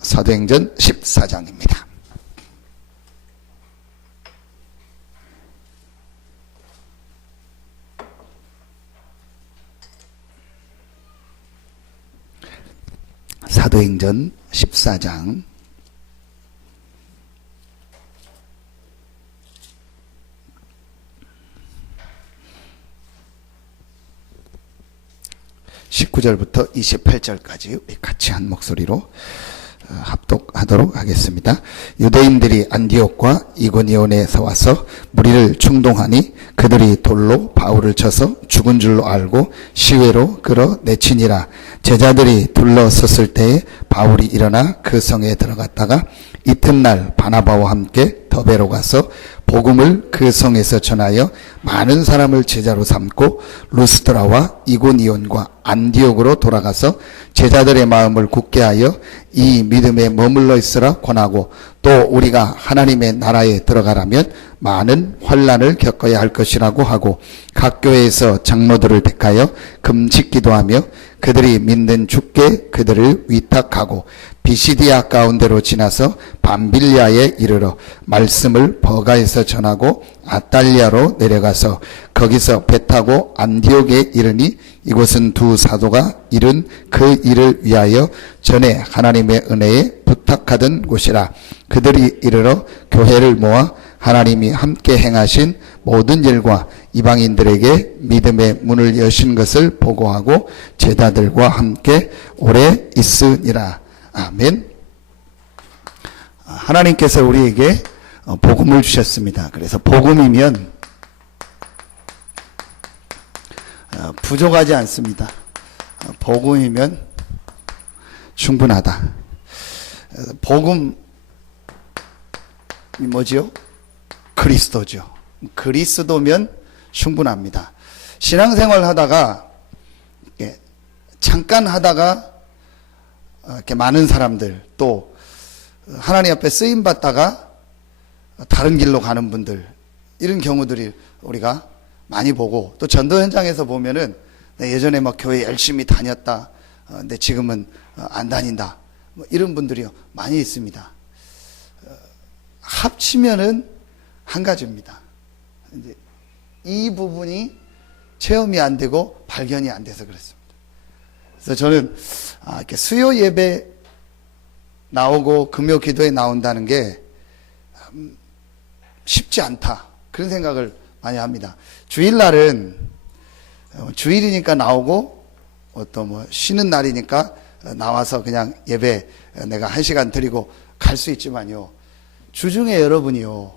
사도행전 14장입니다. 사도행전 14장 19절부터 28절까지 우리 같이 한 목소리로 합독하도록 하겠습니다. 유대인들이 안디옥과 이고니온에서 와서 무리를 충동하니 그들이 돌로 바울을 쳐서 죽은 줄로 알고 시외로 끌어내치니라. 제자들이 둘러섰을 때에 바울이 일어나 그 성에 들어갔다가 이튿날 바나바와 함께 더베로 가서 복음을 그 성에서 전하여 많은 사람을 제자로 삼고 루스드라와 이고니온과 안디옥으로 돌아가서 제자들의 마음을 굳게 하여 이 믿음에 머물러 있으라 권하고, 또 우리가 하나님의 나라에 들어가라면 많은 환난을 겪어야 할 것이라고 하고, 각 교회에서 장로들을 택하여 금식기도 하며 그들이 믿는 주께 그들을 위탁하고 비시디아 가운데로 지나서 밤빌리아에 이르러 말씀을 버가에서 전하고 아탈리아로 내려가서 거기서 배 타고 안디옥에 이르니, 이곳은 두 사도가 이룬 그 일을 위하여 전에 하나님의 은혜에 부탁하던 곳이라. 그들이 이르러 교회를 모아 하나님이 함께 행하신 모든 일과 이방인들에게 믿음의 문을 여신 것을 보고하고 제자들과 함께 오래 있으니라. 아멘. 하나님께서 우리에게 복음을 주셨습니다. 그래서 복음이면 부족하지 않습니다. 복음이면 충분하다. 복음이 뭐지요? 그리스도죠. 그리스도면 충분합니다. 신앙생활 하다가 잠깐 하다가 이렇게 많은 사람들, 또 하나님 앞에 쓰임 받다가 다른 길로 가는 분들, 이런 경우들이 우리가 많이 보고, 또 전도 현장에서 보면은 예전에 막 교회 열심히 다녔다, 근데 지금은 안 다닌다, 이런 분들이 많이 있습니다. 합치면은 한 가지입니다. 이제 이 부분이 체험이 안 되고 발견이 안 돼서 그렇습니다. 그래서 저는 이렇게 수요 예배 나오고 금요 기도에 나온다는 게 쉽지 않다, 그런 생각을 많이 합니다. 주일날은 주일이니까 나오고, 또 뭐 쉬는 날이니까 나와서 그냥 예배 내가 1시간 드리고 갈 수 있지만요, 주중에 여러분이요,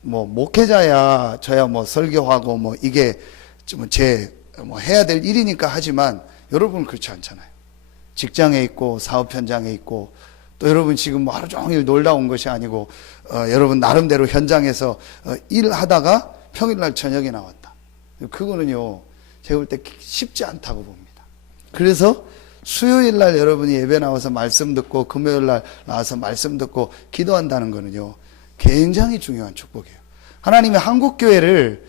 뭐 목회자야 저야 뭐 설교하고 뭐 이게 좀 제 뭐 해야 될 일이니까 하지만, 여러분은 그렇지 않잖아요. 직장에 있고 사업 현장에 있고, 또 여러분 지금 뭐 하루 종일 놀다 온 것이 아니고 여러분 나름대로 현장에서 일하다가 평일날 저녁에 나왔다. 그거는요, 제가 볼 때 쉽지 않다고 봅니다. 그래서 수요일날 여러분이 예배 나와서 말씀 듣고 금요일날 나와서 말씀 듣고 기도한다는 거는요, 굉장히 중요한 축복이에요. 하나님이 한국교회를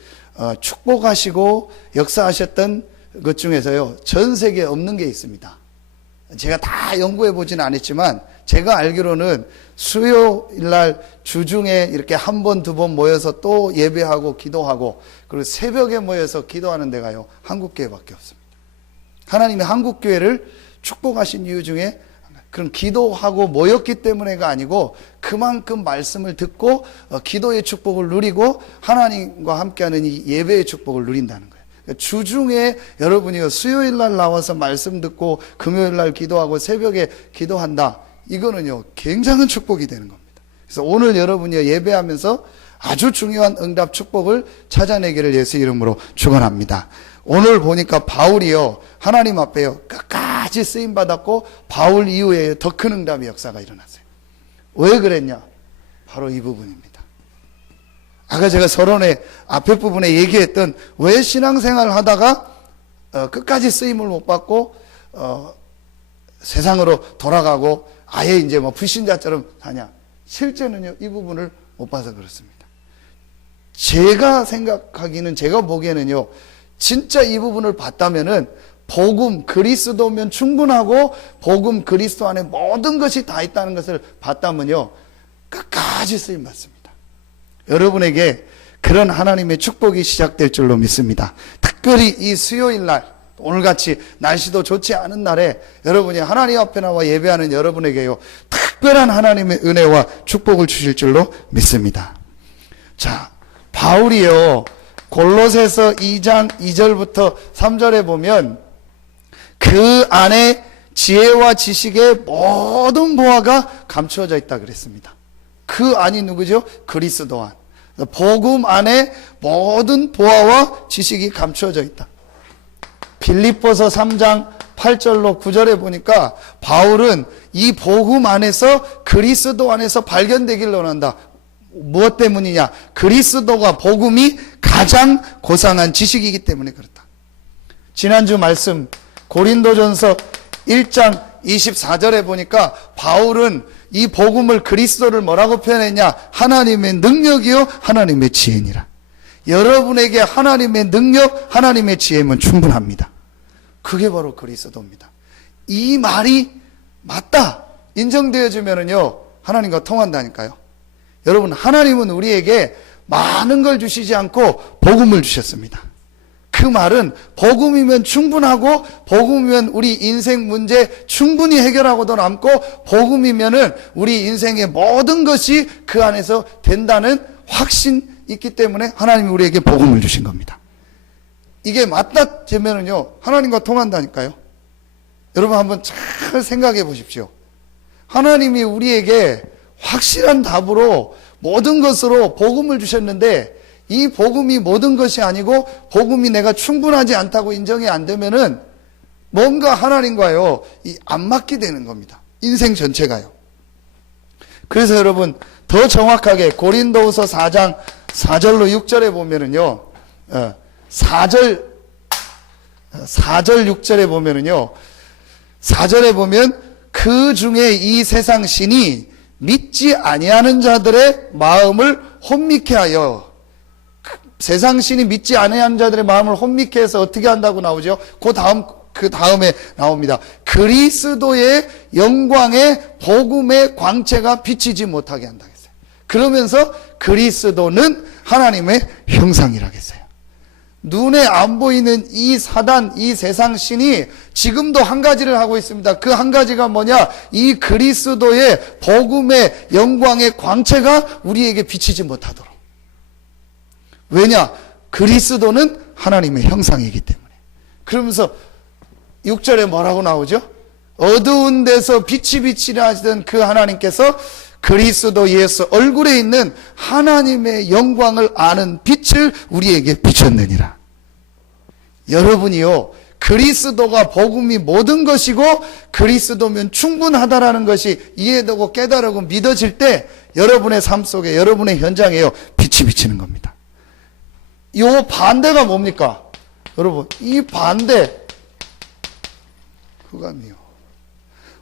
축복하시고 역사하셨던 것 중에서요, 전 세계에 없는 게 있습니다. 제가 다 연구해 보지는 않았지만 제가 알기로는 수요일날 주중에 이렇게 한 번, 두 번 모여서 또 예배하고 기도하고, 그리고 새벽에 모여서 기도하는 데가요, 한국교회밖에 없습니다. 하나님이 한국교회를 축복하신 이유 중에 그런 기도하고 모였기 때문에가 아니고, 그만큼 말씀을 듣고 기도의 축복을 누리고 하나님과 함께하는 이 예배의 축복을 누린다는 거예요. 주중에 여러분이 수요일날 나와서 말씀 듣고 금요일날 기도하고 새벽에 기도한다, 이거는요 굉장한 축복이 되는 겁니다. 그래서 오늘 여러분이 예배하면서 아주 중요한 응답 축복을 찾아내기를 예수 이름으로 축원합니다. 오늘 보니까 바울이요, 하나님 앞에요 끝까지 쓰임 받았고 바울 이후에 더 큰 응답의 역사가 일어났어요. 왜 그랬냐? 바로 이 부분입니다. 아까 제가 서론의 앞에 부분에 얘기했던, 왜 신앙생활 하다가 끝까지 쓰임을 못 받고 세상으로 돌아가고 아예 이제 뭐 불신자처럼 사냐? 실제는요, 이 부분을 못 봐서 그렇습니다. 제가 생각하기는, 제가 보기에는요, 진짜 이 부분을 봤다면은 복음 그리스도면 충분하고 복음 그리스도 안에 모든 것이 다 있다는 것을 봤다면요, 끝까지 쓰임 받습니다. 여러분에게 그런 하나님의 축복이 시작될 줄로 믿습니다. 특별히 이 수요일 날, 오늘같이 날씨도 좋지 않은 날에 여러분이 하나님 앞에 나와 예배하는 여러분에게요, 특별한 하나님의 은혜와 축복을 주실 줄로 믿습니다. 자, 바울이요, 골로새서 2장 2절부터 3절에 보면 그 안에 지혜와 지식의 모든 보화가 감추어져 있다 그랬습니다. 그 안이 누구죠? 그리스도 안. 복음 안에 모든 보화와 지식이 감추어져 있다. 빌립보서 3장 8절로 9절에 보니까 바울은 이 복음 안에서 그리스도 안에서 발견되길 원한다. 무엇 때문이냐? 그리스도가 복음이 가장 고상한 지식이기 때문에 그렇다. 지난주 말씀 고린도전서 1장 24절에 보니까 바울은 이 복음을 그리스도를 뭐라고 표현했냐? 하나님의 능력이요 하나님의 지혜니라. 여러분에게 하나님의 능력, 하나님의 지혜면 충분합니다. 그게 바로 그리스도입니다. 이 말이 맞다 인정되어지면은요, 하나님과 통한다니까요. 여러분, 하나님은 우리에게 많은 걸 주시지 않고 복음을 주셨습니다. 그 말은 복음이면 충분하고 복음이면 우리 인생 문제 충분히 해결하고도 남고 복음이면은 우리 인생의 모든 것이 그 안에서 된다는 확신이 있기 때문에 하나님이 우리에게 복음을 주신 겁니다. 이게 맞다지면은요, 하나님과 통한다니까요. 여러분 한번 잘 생각해 보십시오. 하나님이 우리에게 확실한 답으로 모든 것으로 복음을 주셨는데 이 복음이 모든 것이 아니고 복음이 내가 충분하지 않다고 인정이 안 되면은 뭔가 하나님과요, 안 맞게 되는 겁니다. 인생 전체가요. 그래서 여러분 더 정확하게 고린도후서 4장 4절로 6절에 보면은요, 4절 6절에 보면은요, 4절에 보면 그 중에 이 세상 신이 믿지 아니하는 자들의 마음을 혼미케 하여, 세상 신이 믿지 아니하는 자들의 마음을 혼미케 해서 어떻게 한다고 나오죠? 그 다음에 나옵니다. 그리스도의 영광의 복음의 광채가 비치지 못하게 한다 했어요. 그러면서 그리스도는 하나님의 형상이라 했어요. 눈에 안 보이는 이 사단, 이 세상 신이 지금도 한 가지를 하고 있습니다. 그 한 가지가 뭐냐? 이 그리스도의 복음의 영광의 광채가 우리에게 비치지 못하도록. 왜냐? 그리스도는 하나님의 형상이기 때문에. 그러면서 6절에 뭐라고 나오죠? 어두운 데서 빛이 비치라 하시던 그 하나님께서 그리스도 예수 얼굴에 있는 하나님의 영광을 아는 빛을 우리에게 비췄느니라. 여러분이요, 그리스도가 복음이 모든 것이고 그리스도면 충분하다라는 것이 이해되고 깨달고 믿어질 때 여러분의 삶 속에, 여러분의 현장에요, 빛이 비치는 겁니다. 요 반대가 뭡니까? 여러분, 이 반대, 그감이요.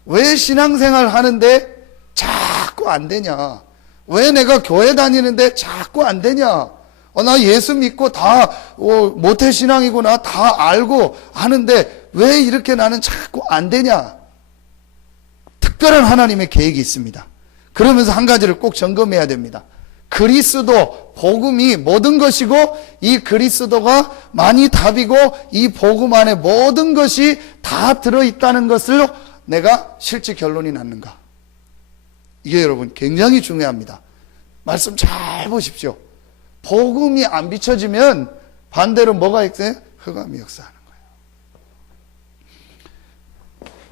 왜 신앙생활 하는데 자꾸 안 되냐? 왜 내가 교회 다니는데 자꾸 안 되냐? 나 예수 믿고 다 모태신앙이구나 다 알고 하는데 왜 이렇게 나는 자꾸 안 되냐? 특별한 하나님의 계획이 있습니다. 그러면서 한 가지를 꼭 점검해야 됩니다. 그리스도, 복음이 모든 것이고 이 그리스도가 만이 답이고 이 복음 안에 모든 것이 다 들어있다는 것을 내가 실제 결론이 났는가? 이게 여러분 굉장히 중요합니다. 말씀 잘 보십시오. 복음이 안 비춰지면 반대로 뭐가 있어요? 흑암이 역사하는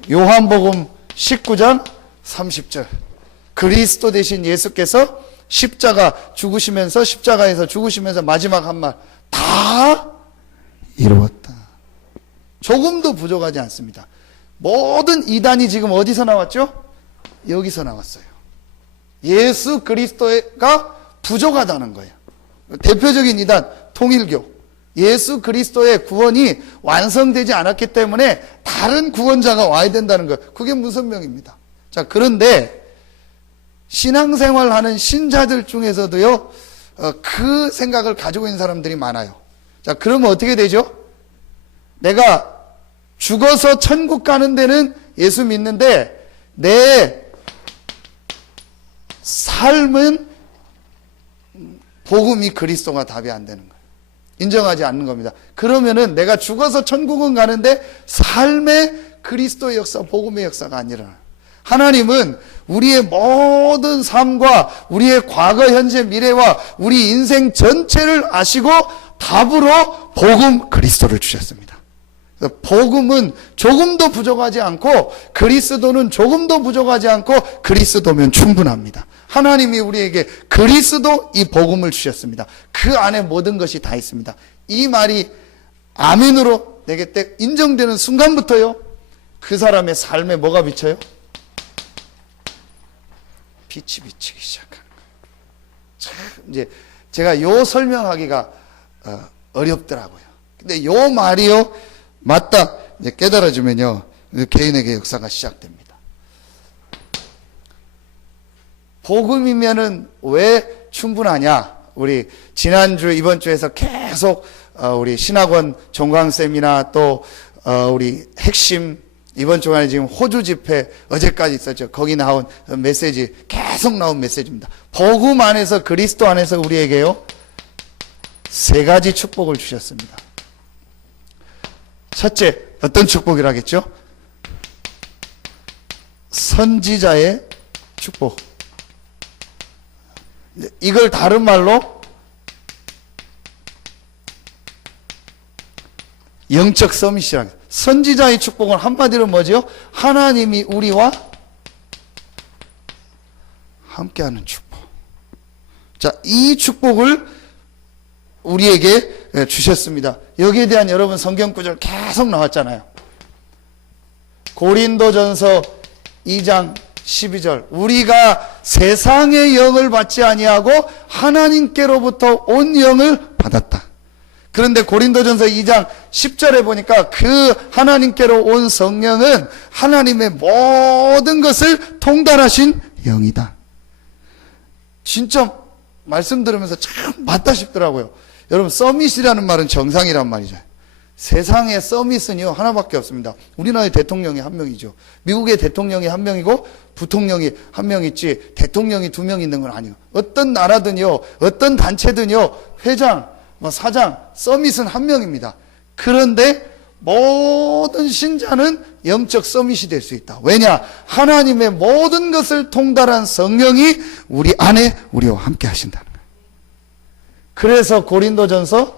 거예요. 요한복음 19장 30절. 그리스도 대신 예수께서 십자가에서 죽으시면서 마지막 한 말, 다 이루었다. 조금도 부족하지 않습니다. 모든 이단이 지금 어디서 나왔죠? 여기서 나왔어요. 예수 그리스도가 부족하다는 거예요. 대표적인 이단, 통일교. 예수 그리스도의 구원이 완성되지 않았기 때문에 다른 구원자가 와야 된다는 거예요. 그게 문선명입니다. 자, 그런데 신앙생활 하는 신자들 중에서도요, 그 생각을 가지고 있는 사람들이 많아요. 자, 그러면 어떻게 되죠? 내가 죽어서 천국 가는 데는 예수 믿는데 내 삶은 복음이 그리스도가 답이 안 되는 거예요. 인정하지 않는 겁니다. 그러면은 내가 죽어서 천국은 가는데 삶의 그리스도의 역사, 복음의 역사가 안 일어나요. 하나님은 우리의 모든 삶과 우리의 과거, 현재, 미래와 우리 인생 전체를 아시고 답으로 복음 그리스도를 주셨습니다. 복음은 조금도 부족하지 않고 그리스도는 조금도 부족하지 않고 그리스도면 충분합니다. 하나님이 우리에게 그리스도 이 복음을 주셨습니다. 그 안에 모든 것이 다 있습니다. 이 말이 아멘으로 내게 딱 인정되는 순간부터요, 그 사람의 삶에 뭐가 비쳐요? 빛이 비치기 시작하는 거예요. 참 이제 제가 요 설명하기가 어렵더라고요. 근데 요 말이요 맞다 이제 깨달아지면요 개인에게 역사가 시작됩니다. 복음이면은 왜 충분하냐? 우리 지난주 이번 주에서 계속 우리 신학원 종강쌤이나 또 우리 핵심 이번 주간에 지금 호주 집회 어제까지 있었죠. 거기 나온 메시지 계속 나온 메시지입니다. 복음 안에서 그리스도 안에서 우리에게요 3가지 축복을 주셨습니다. 첫째, 어떤 축복이라겠죠? 선지자의 축복. 이걸 다른 말로 영적 서밋이라고 해요. 선지자의 축복은 한마디로 뭐죠? 하나님이 우리와 함께하는 축복. 자, 이 축복을 우리에게 주셨습니다. 여기에 대한 여러분 성경 구절 계속 나왔잖아요. 고린도전서 2장 12절 우리가 세상의 영을 받지 아니하고 하나님께로부터 온 영을 받았다. 그런데 고린도전서 2장 10절에 보니까 그 하나님께로 온 성령은 하나님의 모든 것을 통달하신 영이다. 진짜 말씀 들으면서 참 맞다 싶더라고요. 여러분 서밋이라는 말은 정상이란 말이죠. 세상의 서밋은요 하나밖에 없습니다. 우리나라의 대통령이 한 명이죠. 미국의 대통령이 한 명이고 부통령이 한 명 있지 대통령이 2명 있는 건 아니에요. 어떤 나라든요 어떤 단체든요 회장 사장 서밋은 한 명입니다. 그런데 모든 신자는 영적 서밋이 될 수 있다. 왜냐? 하나님의 모든 것을 통달한 성령이 우리 안에 우리와 함께 하신다는 거예요. 그래서 고린도전서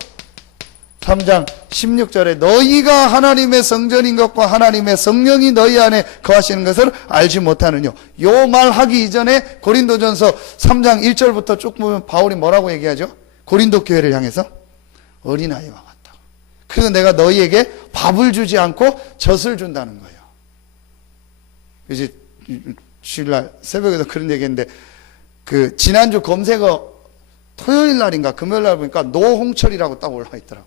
3장 16절에 너희가 하나님의 성전인 것과 하나님의 성령이 너희 안에 거하시는 것을 알지 못하느냐. 요 말 하기 이전에 고린도전서 3장 1절부터 쭉 보면 바울이 뭐라고 얘기하죠? 고린도 교회를 향해서 어린아이와 같다. 그래서 내가 너희에게 밥을 주지 않고 젖을 준다는 거예요. 이제 주일날 새벽에도 그런 얘기했는데 그 지난주 검색어 토요일 날인가 금요일 날 보니까 노홍철이라고 딱 올라와 있더라고.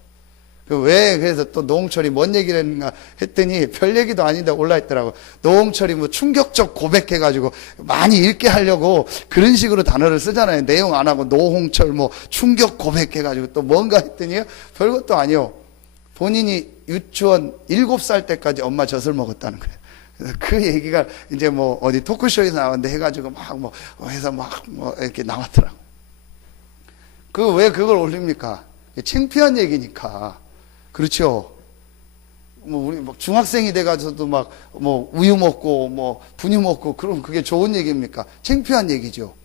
왜 그래서 또 노홍철이 뭔 얘기를 했는가 했더니 별 얘기도 아닌데 올라 있더라고. 노홍철이 뭐 충격적 고백해가지고 많이 읽게 하려고 그런 식으로 단어를 쓰잖아요. 내용 안 하고 노홍철 뭐 충격 고백해가지고 또 뭔가 했더니 별것도 아니요. 본인이 유치원 7살 때까지 엄마 젖을 먹었다는 거예요. 그 얘기가 이제 뭐 어디 토크쇼에서 나왔는데 해가지고 막 뭐 해서 막 뭐 이렇게 나왔더라고. 그 왜 그걸 올립니까? 창피한 얘기니까. 그렇죠. 뭐 우리 막 중학생이 돼가지고도 막 뭐 우유 먹고 뭐 분유 먹고 그럼 그게 좋은 얘기입니까? 창피한 얘기죠.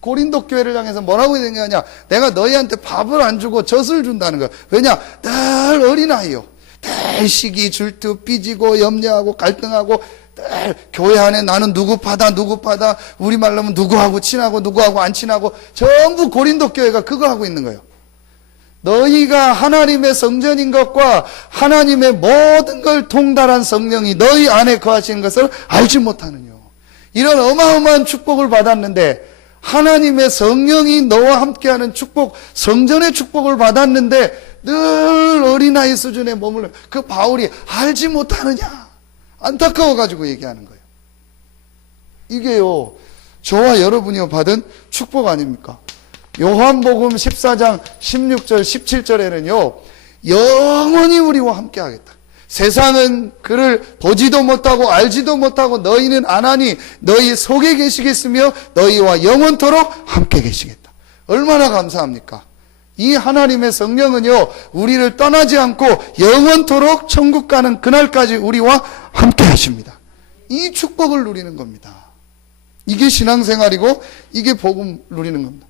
고린도 교회를 향해서 뭐라고 얘기하냐? 내가 너희한테 밥을 안 주고 젖을 준다는 거야. 왜냐? 늘 어린아이요. 늘 시기 질투 삐지고 염려하고 갈등하고 늘 교회 안에 나는 누구 파다 우리말로 하면 누구하고 친하고 누구하고 안 친하고 전부 고린도 교회가 그거 하고 있는 거예요. 너희가 하나님의 성전인 것과 하나님의 모든 걸 통달한 성령이 너희 안에 거하시는 것을 알지 못하느냐. 이런 어마어마한 축복을 받았는데 하나님의 성령이 너와 함께하는 축복, 성전의 축복을 받았는데 늘 어린아이 수준에 머물러 그 바울이 알지 못하느냐. 안타까워가지고 얘기하는 거예요. 이게요 저와 여러분이 받은 축복 아닙니까? 요한복음 14장 16절 17절에는요 영원히 우리와 함께 하겠다. 세상은 그를 보지도 못하고 알지도 못하고 너희는 아나니 너희 속에 계시겠으며 너희와 영원토록 함께 계시겠다. 얼마나 감사합니까? 이 하나님의 성령은요, 우리를 떠나지 않고 영원토록 천국 가는 그날까지 우리와 함께 하십니다. 이 축복을 누리는 겁니다. 이게 신앙생활이고 이게 복음 누리는 겁니다.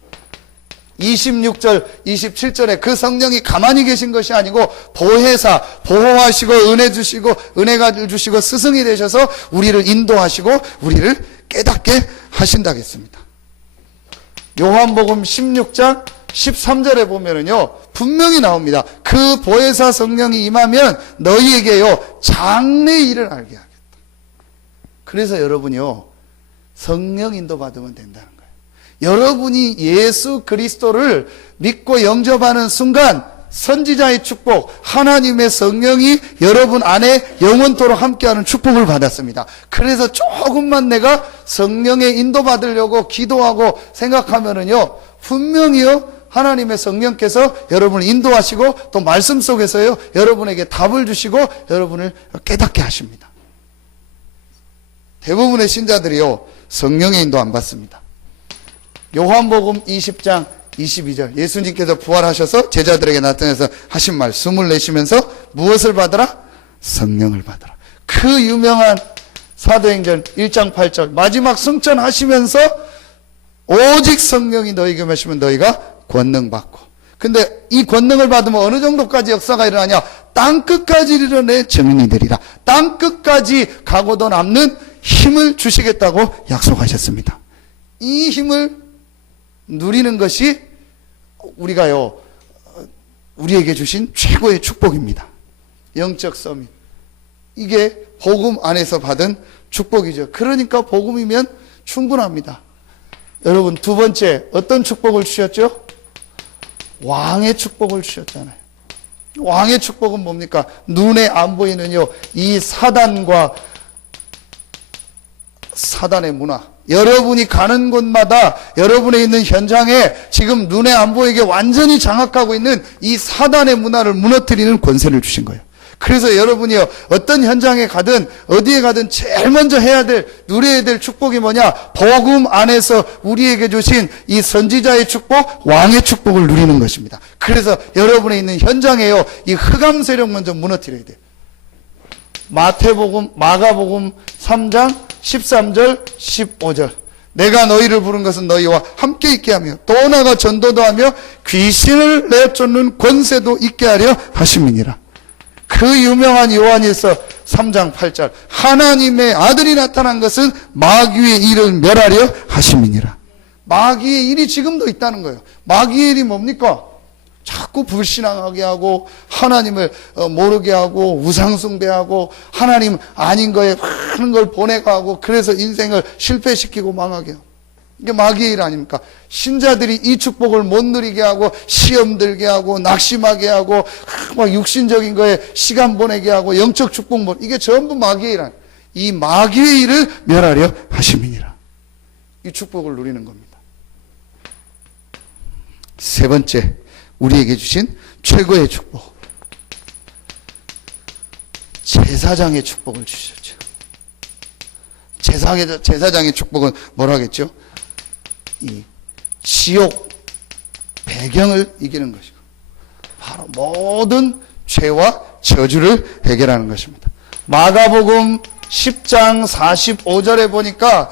26절, 27절에 그 성령이 가만히 계신 것이 아니고 보혜사, 보호하시고 은혜 주시고 은혜가 주시고 스승이 되셔서 우리를 인도하시고 우리를 깨닫게 하신다겠습니다. 요한복음 16장 13절에 보면은요, 분명히 나옵니다. 그 보혜사 성령이 임하면 너희에게요, 장래의 일을 알게 하겠다. 그래서 여러분이요, 성령 인도 받으면 된다는 거예요. 여러분이 예수 그리스도를 믿고 영접하는 순간 선지자의 축복, 하나님의 성령이 여러분 안에 영원토록 함께하는 축복을 받았습니다. 그래서 조금만 내가 성령의 인도받으려고 기도하고 생각하면은요, 분명히요, 하나님의 성령께서 여러분을 인도하시고 또 말씀 속에서요, 여러분에게 답을 주시고 여러분을 깨닫게 하십니다. 대부분의 신자들이요, 성령의 인도 안 받습니다. 요한복음 20장 22절, 예수님께서 부활하셔서 제자들에게 나타나서 하신 말, 숨을 내쉬면서 무엇을 받으라? 성령을 받으라. 그 유명한 사도행전 1장 8절, 마지막 승천하시면서 오직 성령이 너희에게 임하시면 너희가 권능 받고. 근데 이 권능을 받으면 어느 정도까지 역사가 일어나냐? 땅끝까지 이르러 내 증인이 되리라. 땅끝까지 가고도 남는 힘을 주시겠다고 약속하셨습니다. 이 힘을 누리는 것이 우리가요, 우리에게 주신 최고의 축복입니다. 영적 서밋. 이게 복음 안에서 받은 축복이죠. 그러니까 복음이면 충분합니다. 여러분, 두 번째 어떤 축복을 주셨죠? 왕의 축복을 주셨잖아요. 왕의 축복은 뭡니까? 눈에 안 보이는요, 이 사단과 사단의 문화, 여러분이 가는 곳마다 여러분의 있는 현장에 지금 눈에 안 보이게 완전히 장악하고 있는 이 사단의 문화를 무너뜨리는 권세를 주신 거예요. 그래서 여러분이요, 어떤 현장에 가든 어디에 가든 제일 먼저 해야 될, 누려야 될 축복이 뭐냐? 복음 안에서 우리에게 주신 이 선지자의 축복, 왕의 축복을 누리는 것입니다. 그래서 여러분의 있는 현장에요, 이 흑암 세력 먼저 무너뜨려야 돼요. 마태복음, 마가복음 3장 13절 15절, 내가 너희를 부른 것은 너희와 함께 있게 하며 또 나아가 전도도 하며 귀신을 내쫓는 권세도 있게 하려 하심이니라. 그 유명한 요한일서 3장 8절, 하나님의 아들이 나타난 것은 마귀의 일을 멸하려 하심이니라. 마귀의 일이 지금도 있다는 거예요. 마귀의 일이 뭡니까? 자꾸 불신앙하게 하고 하나님을 모르게 하고 우상숭배하고 하나님 아닌 거에 많은 걸 보내가고, 그래서 인생을 실패시키고 망하게 하고. 이게 마귀의 일 아닙니까? 신자들이 이 축복을 못 누리게 하고 시험 들게 하고 낙심하게 하고 막 육신적인 거에 시간 보내게 하고 영적 축복 못, 이게 전부 마귀의 일 아닙니까? 이 마귀의 일을 멸하려 하심이니라. 이 축복을 누리는 겁니다. 세 번째, 우리에게 주신 최고의 축복, 제사장의 축복을 주셨죠. 제사장의 축복은 뭐라겠죠? 이 지옥 배경을 이기는 것이고 바로 모든 죄와 저주를 해결하는 것입니다. 마가복음 10장 45절에 보니까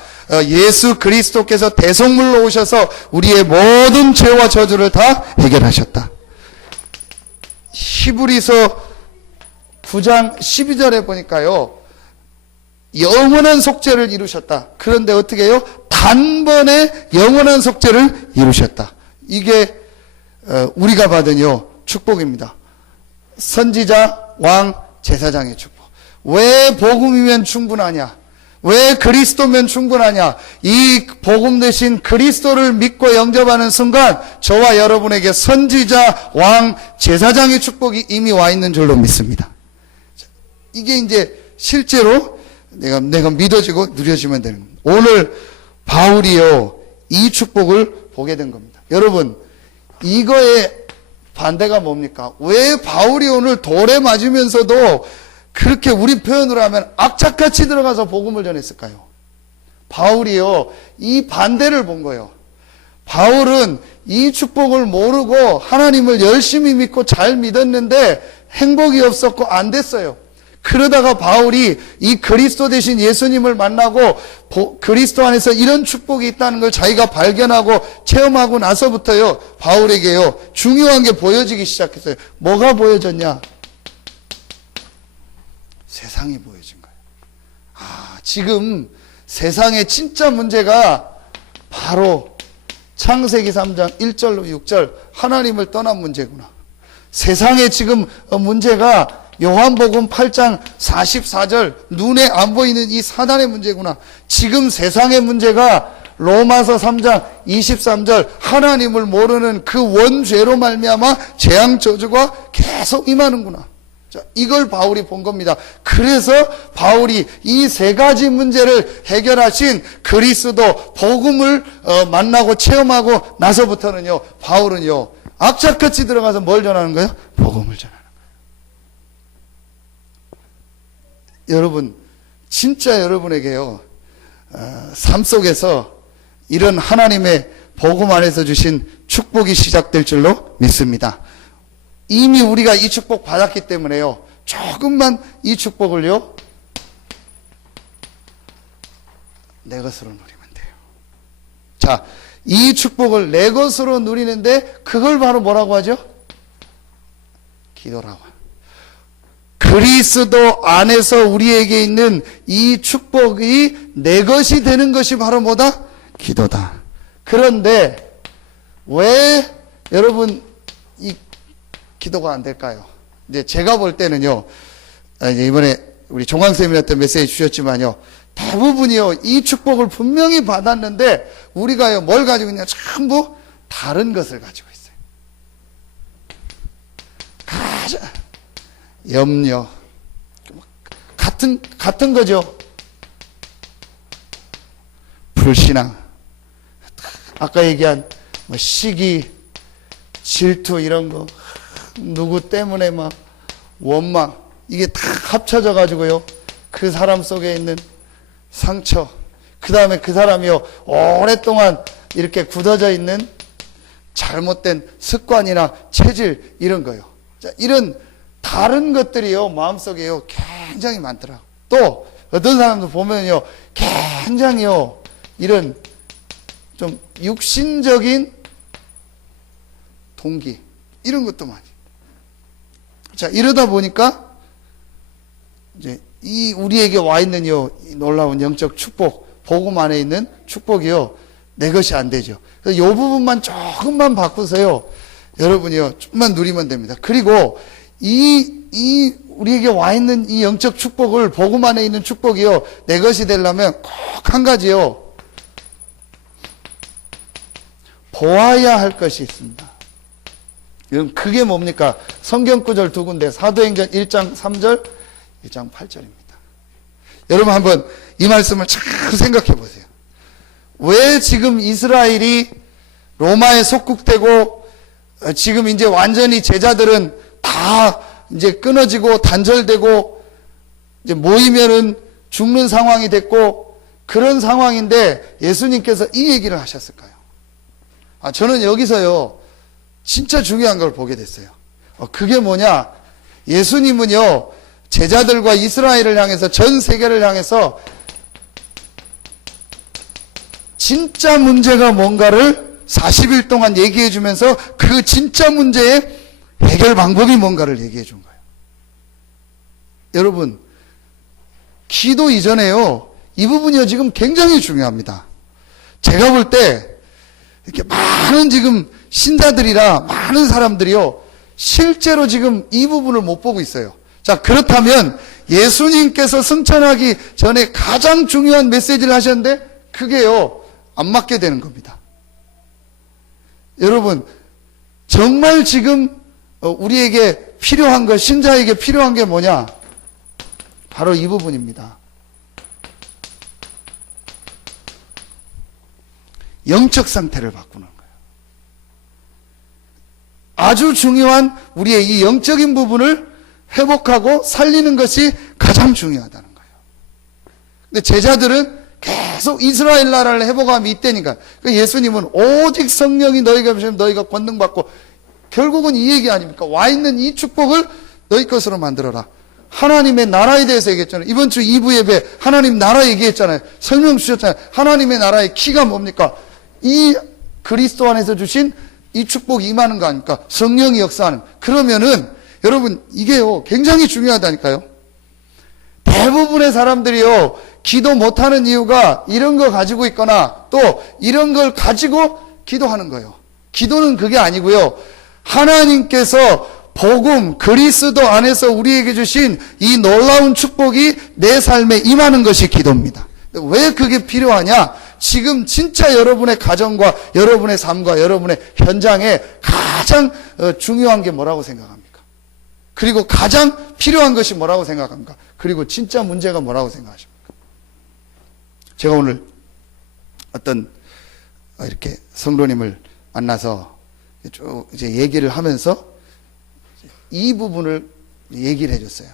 예수 그리스도께서 대속물로 오셔서 우리의 모든 죄와 저주를 다 해결하셨다. 히브리서 9장 12절에 보니까요, 영원한 속죄를 이루셨다. 그런데 어떻게 해요? 단번에 영원한 속죄를 이루셨다. 이게 우리가 받은요 축복입니다. 선지자, 왕, 제사장의 축복. 왜 복음이면 충분하냐? 왜 그리스도면 충분하냐? 이 복음 대신 그리스도를 믿고 영접하는 순간 저와 여러분에게 선지자, 왕, 제사장의 축복이 이미 와 있는 줄로 믿습니다. 이게 이제 실제로 내가 믿어지고 누려지면 되는 겁니다. 오늘 바울이요, 이 축복을 보게 된 겁니다. 여러분, 이거의 반대가 뭡니까? 왜 바울이 오늘 돌에 맞으면서도 그렇게 우리 표현으로 하면 악착같이 들어가서 복음을 전했을까요? 바울이요, 이 반대를 본 거예요. 바울은 이 축복을 모르고 하나님을 열심히 믿고 잘 믿었는데 행복이 없었고 안 됐어요. 그러다가 바울이 이 그리스도 대신 예수님을 만나고 그리스도 안에서 이런 축복이 있다는 걸 자기가 발견하고 체험하고 나서부터요, 바울에게요, 중요한 게 보여지기 시작했어요. 뭐가 보여졌냐? 세상이 보여진 거예요. 아, 지금 세상의 진짜 문제가 바로 창세기 3장 1절로 6절 하나님을 떠난 문제구나. 세상의 지금 문제가 요한복음 8장 44절 눈에 안 보이는 이 사단의 문제구나. 지금 세상의 문제가 로마서 3장 23절 하나님을 모르는 그 원죄로 말미암아 재앙 저주가 계속 임하는구나. 자, 이걸 바울이 본 겁니다. 그래서 바울이 이 세 가지 문제를 해결하신 그리스도 복음을 만나고 체험하고 나서부터는요, 바울은요, 악착같이 들어가서 뭘 전하는 거예요? 복음을 전하는 거예요. 여러분, 진짜 여러분에게요, 삶 속에서 이런 하나님의 복음 안에서 주신 축복이 시작될 줄로 믿습니다. 이미 우리가 이 축복 받았기 때문에요, 조금만 이 축복을요, 내 것으로 누리면 돼요. 자, 이 축복을 내 것으로 누리는데 그걸 바로 뭐라고 하죠? 기도라고. 그리스도 안에서 우리에게 있는 이 축복이 내 것이 되는 것이 바로 뭐다? 기도다. 그런데 왜 여러분 이 기도가 안 될까요? 이제 제가 볼 때는요, 이제 이번에 우리 종강쌤이한테 메시지 주셨지만요, 대부분이요, 이 축복을 분명히 받았는데 우리가요, 뭘 가지고 있냐? 전부 다른 것을 가지고 있어요. 염려, 같은 거죠. 불신앙, 아까 얘기한 뭐 시기, 질투 이런 거, 누구 때문에 막 원망, 이게 다 합쳐져 가지고요, 그 사람 속에 있는 상처, 그 다음에 그 사람이요, 오랫동안 이렇게 굳어져 있는 잘못된 습관이나 체질, 이런 거요. 자, 이런 다른 것들이요, 마음속에요, 굉장히 많더라고요. 또 어떤 사람도 보면요, 굉장히요, 이런 좀 육신적인 동기, 이런 것도 많이. 자, 이러다 보니까 이제 이 우리에게 와 있는 이 놀라운 영적 축복, 복음 안에 있는 축복이요, 내 것이 안 되죠. 그래서 이 부분만 조금만 바꾸세요, 여러분이요, 좀만 누리면 됩니다. 그리고 이 우리에게 와 있는 이 영적 축복을, 복음 안에 있는 축복이요, 내 것이 되려면 꼭 한 가지요, 보아야 할 것이 있습니다. 여러분, 그게 뭡니까? 성경 구절 두 군데, 사도행전 1장 3절, 1장 8절입니다. 여러분 한번 이 말씀을 잘 생각해 보세요. 왜 지금 이스라엘이 로마에 속국되고 지금 이제 완전히 제자들은 다 이제 끊어지고 단절되고 이제 모이면은 죽는 상황이 됐고 그런 상황인데 예수님께서 이 얘기를 하셨을까요? 저는 여기서요, 진짜 중요한 걸 보게 됐어요. 그게 뭐냐? 예수님은요, 제자들과 이스라엘을 향해서, 전 세계를 향해서 진짜 문제가 뭔가를 40일 동안 얘기해 주면서 그 진짜 문제의 해결 방법이 뭔가를 얘기해 준 거예요. 여러분, 기도 이전에요, 이 부분이요, 지금 굉장히 중요합니다. 제가 볼 때 이렇게 많은 지금 신자들이라 많은 사람들이요, 실제로 지금 이 부분을 못 보고 있어요. 자, 그렇다면 예수님께서 승천하기 전에 가장 중요한 메시지를 하셨는데 그게요, 안 맞게 되는 겁니다. 여러분, 정말 지금 우리에게 필요한 것, 신자에게 필요한 게 뭐냐? 바로 이 부분입니다. 영적 상태를 바꾸는 거예요. 아주 중요한 우리의 이 영적인 부분을 회복하고 살리는 것이 가장 중요하다는 거예요. 근데 제자들은 계속 이스라엘 나라를 회복함이 있다니까. 예수님은 오직 성령이 너희가 오시면 너희가 권능받고, 결국은 이 얘기 아닙니까? 와 있는 이 축복을 너희 것으로 만들어라. 하나님의 나라에 대해서 얘기했잖아요. 이번 주 2부 예배 하나님 나라 얘기했잖아요. 설명 주셨잖아요. 하나님의 나라의 키가 뭡니까? 이 그리스도 안에서 주신 이 축복이 임하는 거 아닙니까? 성령이 역사하는. 그러면은 여러분 이게요 굉장히 중요하다니까요. 대부분의 사람들이요 기도 못하는 이유가 이런 거 가지고 있거나 또 이런 걸 가지고 기도하는 거예요. 기도는 그게 아니고요. 하나님께서 복음 그리스도 안에서 우리에게 주신 이 놀라운 축복이 내 삶에 임하는 것이 기도입니다. 왜 그게 필요하냐? 지금 진짜 여러분의 가정과 여러분의 삶과 여러분의 현장에 가장 중요한 게 뭐라고 생각합니까? 그리고 가장 필요한 것이 뭐라고 생각합니까? 그리고 진짜 문제가 뭐라고 생각하십니까? 제가 오늘 어떤 이렇게 성도님을 만나서 쭉 이제 얘기를 하면서 이 부분을 얘기를 해줬어요.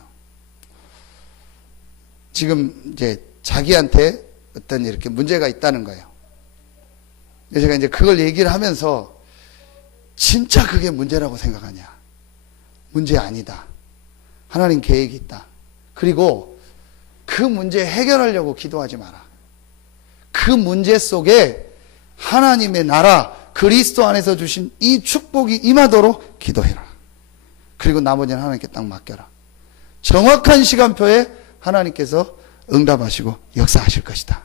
지금 이제 자기한테 어떤 이렇게 문제가 있다는 거예요. 그래서 제가 이제 그걸 얘기를 하면서 진짜 그게 문제라고 생각하냐? 문제 아니다. 하나님 계획이 있다. 그리고 그 문제 해결하려고 기도하지 마라. 그 문제 속에 하나님의 나라 그리스도 안에서 주신 이 축복이 임하도록 기도해라. 그리고 나머지는 하나님께 딱 맡겨라. 정확한 시간표에 하나님께서 응답하시고 역사하실 것이다.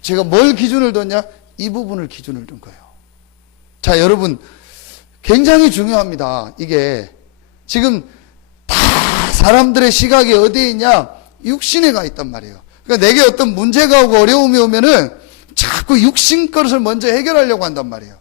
제가 뭘 기준을 뒀냐? 이 부분을 기준을 둔 거예요. 자, 여러분 굉장히 중요합니다. 이게 지금 다 사람들의 시각이 어디에 있냐? 육신에 가 있단 말이에요. 그러니까 내게 어떤 문제가 오고 어려움이 오면은 자꾸 육신 것을 먼저 해결하려고 한단 말이에요.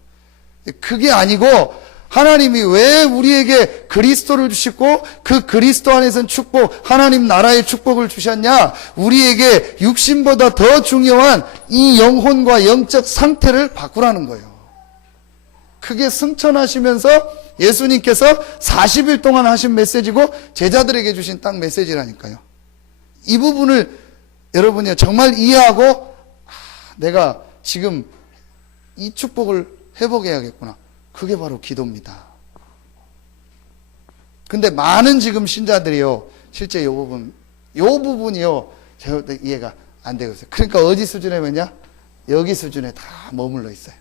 그게 아니고 하나님이 왜 우리에게 그리스도를 주시고 그 그리스도 안에서는 축복, 하나님 나라의 축복을 주셨냐? 우리에게 육신보다 더 중요한 이 영혼과 영적 상태를 바꾸라는 거예요. 그게 승천하시면서 예수님께서 40일 동안 하신 메시지고 제자들에게 주신 딱 메시지라니까요. 이 부분을 여러분이 정말 이해하고 내가 지금 이 축복을 회복해야겠구나. 그게 바로 기도입니다. 근데 많은 지금 신자들이요, 실제 요 부분이요, 제가 이해가 안 되고 있어요. 그러니까 어디 수준에 뭐냐? 여기 수준에 다 머물러 있어요.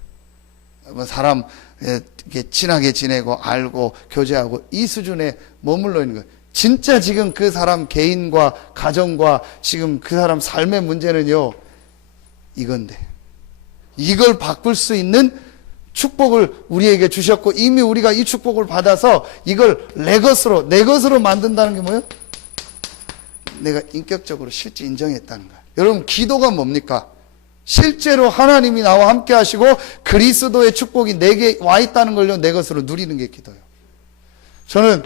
뭐 사람 이렇게 친하게 지내고 알고 교제하고 이 수준에 머물러 있는 거예요. 진짜 지금 그 사람 개인과 가정과 지금 그 사람 삶의 문제는요, 이건데 이걸 바꿀 수 있는 축복을 우리에게 주셨고 이미 우리가 이 축복을 받아서 이걸 내 것으로 만든다는 게 뭐예요? 내가 인격적으로 실제 인정했다는 거예요. 여러분 기도가 뭡니까? 실제로 하나님이 나와 함께 하시고 그리스도의 축복이 내게 와 있다는 걸요 내 것으로 누리는 게 기도예요. 저는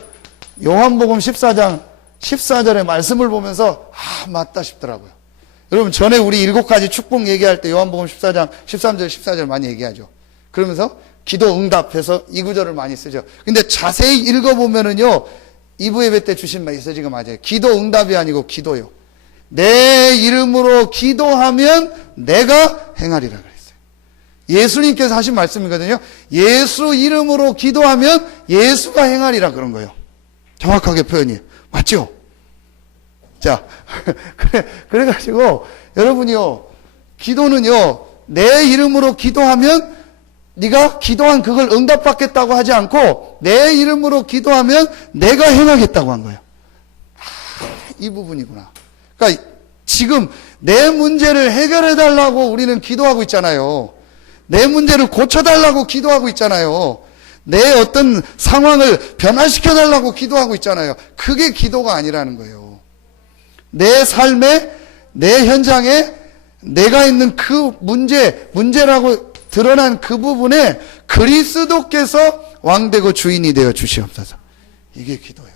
요한복음 14장 14절의 말씀을 보면서 맞다 싶더라고요. 여러분 전에 우리 7가지 축복 얘기할 때 요한복음 14장 13절 14절 많이 얘기하죠. 그러면서 기도 응답해서 이 구절을 많이 쓰죠. 근데 자세히 읽어보면은요, 2부 예배 때 주신 메시지가 맞아요. 기도 응답이 아니고 기도요. 내 이름으로 기도하면 내가 행하리라 그랬어요. 예수님께서 하신 말씀이거든요. 예수 이름으로 기도하면 예수가 행하리라 그런 거예요. 정확하게 표현이에요. 맞죠? 자, 그래가지고 여러분이요, 기도는요, 내 이름으로 기도하면 네가 기도한 그걸 응답받겠다고 하지 않고 내 이름으로 기도하면 내가 행하겠다고 한 거예요. 이 부분이구나. 그러니까 지금 내 문제를 해결해달라고 우리는 기도하고 있잖아요. 내 문제를 고쳐달라고 기도하고 있잖아요. 내 어떤 상황을 변화시켜달라고 기도하고 있잖아요. 그게 기도가 아니라는 거예요. 내 삶에, 내 현장에 내가 있는 그 문제라고 드러난 그 부분에 그리스도께서 왕되고 주인이 되어 주시옵소서. 이게 기도예요.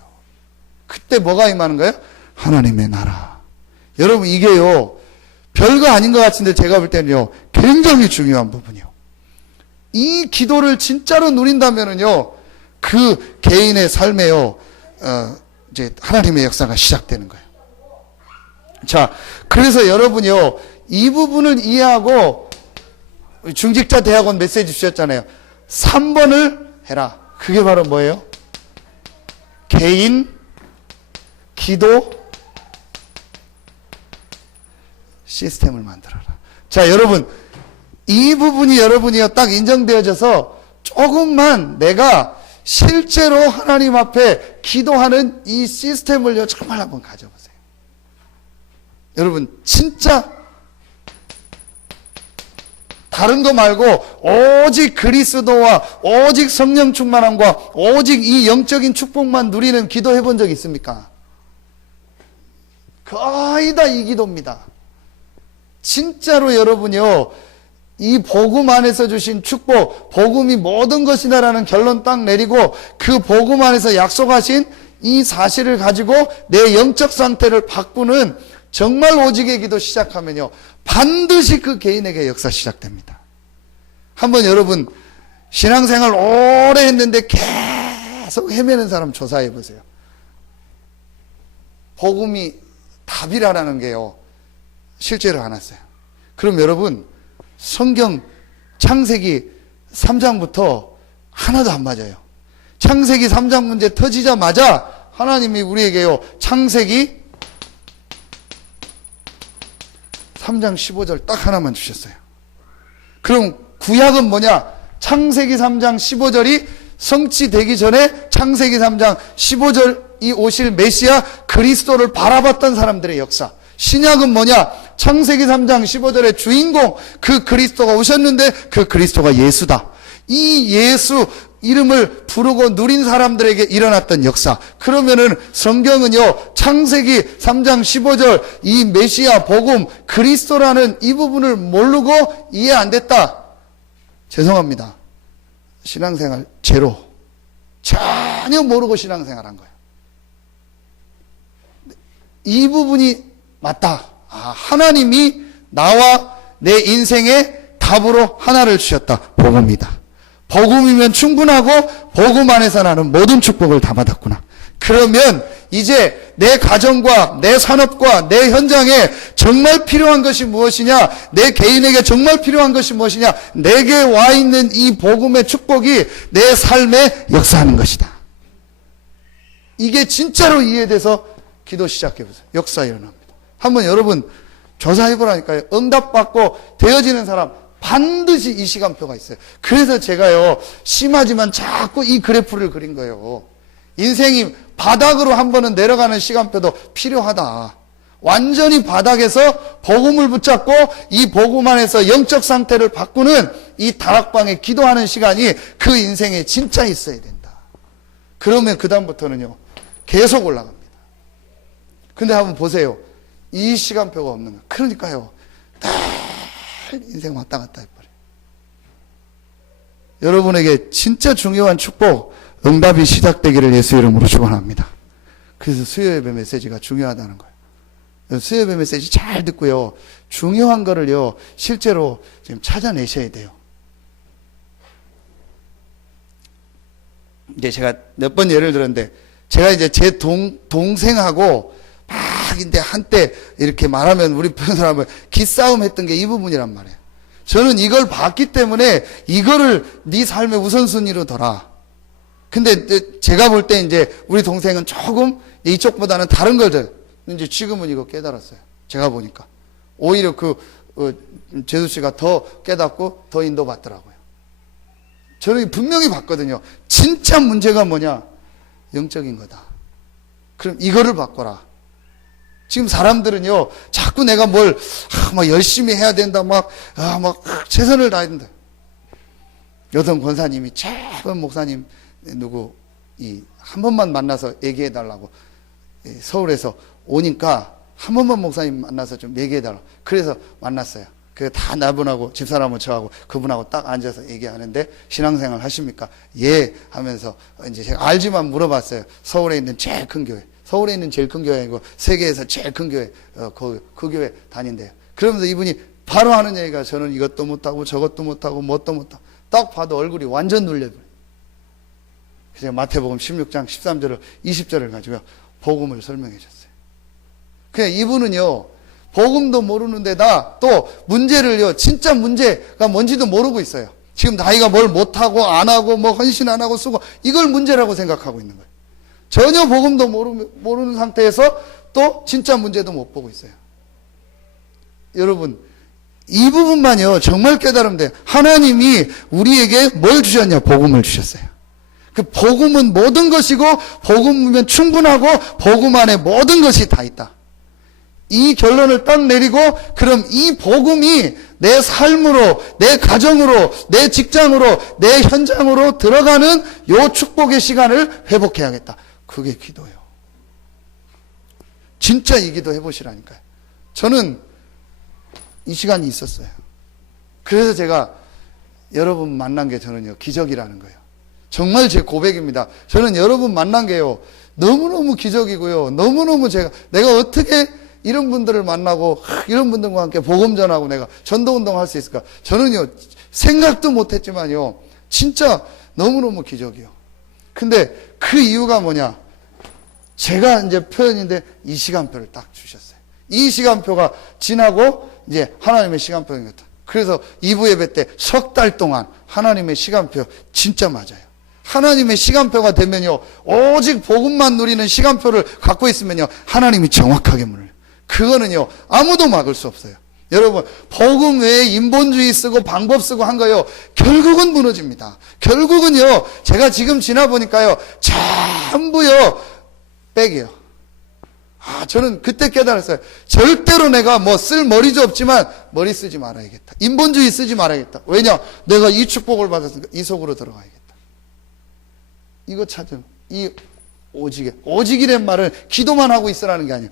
그때 뭐가 임하는 거예요? 하나님의 나라. 여러분 이게요 별거 아닌 것 같은데 제가 볼 때는요 굉장히 중요한 부분이요. 이 기도를 진짜로 누린다면은요 그 개인의 삶에요 이제 하나님의 역사가 시작되는 거예요. 자, 그래서 여러분이요, 이 부분을 이해하고 중직자 대학원 메시지 주셨잖아요. 3번을 해라. 그게 바로 뭐예요? 개인 기도 시스템을 만들어라. 자, 여러분, 이 부분이 여러분이요 딱 인정되어져서 조금만 내가 실제로 하나님 앞에 기도하는 이 시스템을요 정말 한번 가져보세요. 여러분, 진짜 다른 거 말고 오직 그리스도와 오직 성령 충만함과 오직 이 영적인 축복만 누리는 기도 해본 적 있습니까? 거의 다 이 기도입니다. 진짜로 여러분이요, 이 복음 안에서 주신 축복, 복음이 모든 것이다라는 결론 딱 내리고 그 복음 안에서 약속하신 이 사실을 가지고 내 영적 상태를 바꾸는 정말 오직의 기도 시작하면요, 반드시 그 개인에게 역사 시작됩니다. 한번 여러분, 신앙생활 오래 했는데 계속 헤매는 사람 조사해 보세요. 복음이 답이라는 게요, 실제로 안 왔어요. 그럼 여러분, 성경 창세기 3장부터 하나도 안 맞아요. 창세기 3장 문제 터지자마자 하나님이 우리에게요, 창세기 3장 15절 딱 하나만 주셨어요. 그럼 구약은 뭐냐? 창세기 3장 15절이 성취되기 전에 창세기 3장 15절이 오실 메시아 그리스도를 바라봤던 사람들의 역사. 신약은 뭐냐? 창세기 3장 15절의 주인공 그 그리스도가 오셨는데 그 그리스도가 예수다. 이 예수 이름을 부르고 누린 사람들에게 일어났던 역사. 그러면은 성경은요, 창세기 3장 15절 이 메시아 복음 그리스도라는 이 부분을 모르고 이해 안 됐다. 죄송합니다. 신앙생활 제로. 전혀 모르고 신앙생활 한 거예요. 이 부분이 맞다. 아, 하나님이 나와 내 인생의 답으로 하나를 주셨다. 복음이다. 복음이면 충분하고 복음 안에서 나는 모든 축복을 다 받았구나. 그러면 이제 내 가정과 내 산업과 내 현장에 정말 필요한 것이 무엇이냐, 내 개인에게 정말 필요한 것이 무엇이냐, 내게 와 있는 이 복음의 축복이 내 삶에 역사하는 것이다. 이게 진짜로 이해돼서 기도 시작해보세요. 역사 일어납니다. 한번 여러분 조사해보라니까요. 응답받고 되어지는 사람 반드시 이 시간표가 있어요. 그래서 제가요, 심하지만 자꾸 이 그래프를 그린 거예요. 인생이 바닥으로 한 번은 내려가는 시간표도 필요하다. 완전히 바닥에서 복음을 붙잡고 이 복음 안에서 영적 상태를 바꾸는 이 다락방에 기도하는 시간이 그 인생에 진짜 있어야 된다. 그러면 그 다음부터는요, 계속 올라갑니다. 근데 한번 보세요. 이 시간표가 없는 거예요. 그러니까요, 늘 인생 왔다 갔다 해버려요. 여러분에게 진짜 중요한 축복, 응답이 시작되기를 예수 이름으로 축원합니다. 그래서 수요예배 메시지가 중요하다는 거예요. 수요예배 메시지 잘 듣고요, 중요한 거를요 실제로 지금 찾아내셔야 돼요. 이제 제가 몇 번 예를 들었는데, 제가 이제 제 동생하고 막 이제 한때 이렇게 말하면 우리 표현 사람은 기싸움 했던 게 이 부분이란 말이에요. 저는 이걸 봤기 때문에 이거를 네 삶의 우선순위로 둬라. 근데 제가 볼 때 이제 우리 동생은 조금 이쪽보다는 다른 걸 이제 지금은 이거 깨달았어요. 제가 보니까 오히려 제수 씨가 더 깨닫고 더 인도받더라고요. 저는 분명히 봤거든요. 진짜 문제가 뭐냐? 영적인 거다. 그럼 이거를 바꿔라. 지금 사람들은요, 자꾸 내가 막 열심히 해야 된다, 막 최선을 다해야 된다. 여성 권사님이 최근 목사님, 한 번만 만나서 얘기해 달라고, 서울에서 오니까 한 번만 목사님 만나서 좀 얘기해 달라고. 그래서 만났어요. 다 나분하고 집사람은 저하고 그분하고 딱 앉아서 얘기하는데, 신앙생활 하십니까? 예 하면서 이제 제가 알지만 물어봤어요. 서울에 있는 제일 큰 교회. 서울에 있는 제일 큰 교회 아니고 세계에서 제일 큰 교회, 그 교회 다닌대요. 그러면서 이분이 바로 하는 얘기가, 저는 이것도 못하고 저것도 못하고 뭣도 못하고, 딱 봐도 얼굴이 완전 눌려버려요. 그래서 마태복음 16장 13절을 20절을 가지고요, 복음을 설명해 줬어요. 그냥 이분은요, 복음도 모르는 데다 또 문제를요, 진짜 문제가 뭔지도 모르고 있어요. 지금 나이가 뭘 못하고 안 하고 뭐 헌신 안 하고 쓰고 이걸 문제라고 생각하고 있는 거예요. 전혀 복음도 모르는 상태에서 또 진짜 문제도 못 보고 있어요. 여러분, 이 부분만요 정말 깨달으면 돼요. 하나님이 우리에게 뭘 주셨냐? 복음을 주셨어요. 그 복음은 모든 것이고 복음이면 충분하고 복음 안에 모든 것이 다 있다. 이 결론을 딱 내리고 그럼 이 복음이 내 삶으로, 내 가정으로, 내 직장으로, 내 현장으로 들어가는 요 축복의 시간을 회복해야겠다. 그게 기도예요. 진짜 이 기도 해보시라니까요. 저는 이 시간이 있었어요. 그래서 제가 여러분 만난 게 저는요 기적이라는 거예요. 정말 제 고백입니다. 저는 여러분 만난 게요 너무너무 기적이고요. 너무너무 내가 어떻게 이런 분들을 만나고 이런 분들과 함께 복음 전하고 내가 전도운동 할 수 있을까? 저는요 생각도 못했지만요 진짜 너무너무 기적이요. 근데 그 이유가 뭐냐? 제가 이제 표현인데 이 시간표를 딱 주셨어요. 이 시간표가 지나고 이제 하나님의 시간표입니다. 그래서 2부 예배 때 석 달 동안 하나님의 시간표 진짜 맞아요. 하나님의 시간표가 되면요 오직 복음만 누리는 시간표를 갖고 있으면요 하나님이 정확하게 문을 그거는요 아무도 막을 수 없어요. 여러분 복음 외에 인본주의 쓰고 방법 쓰고 한 거요 결국은 무너집니다. 결국은요 제가 지금 지나보니까요 전부요 백이에요. 저는 그때 깨달았어요. 절대로 내가 뭐 쓸 머리도 없지만 머리 쓰지 말아야겠다. 인본주의 쓰지 말아야겠다. 왜냐? 내가 이 축복을 받았으니까 이 속으로 들어가야겠다. 이거 찾으면 이 오직이란 말은 기도만 하고 있으라는 게 아니에요.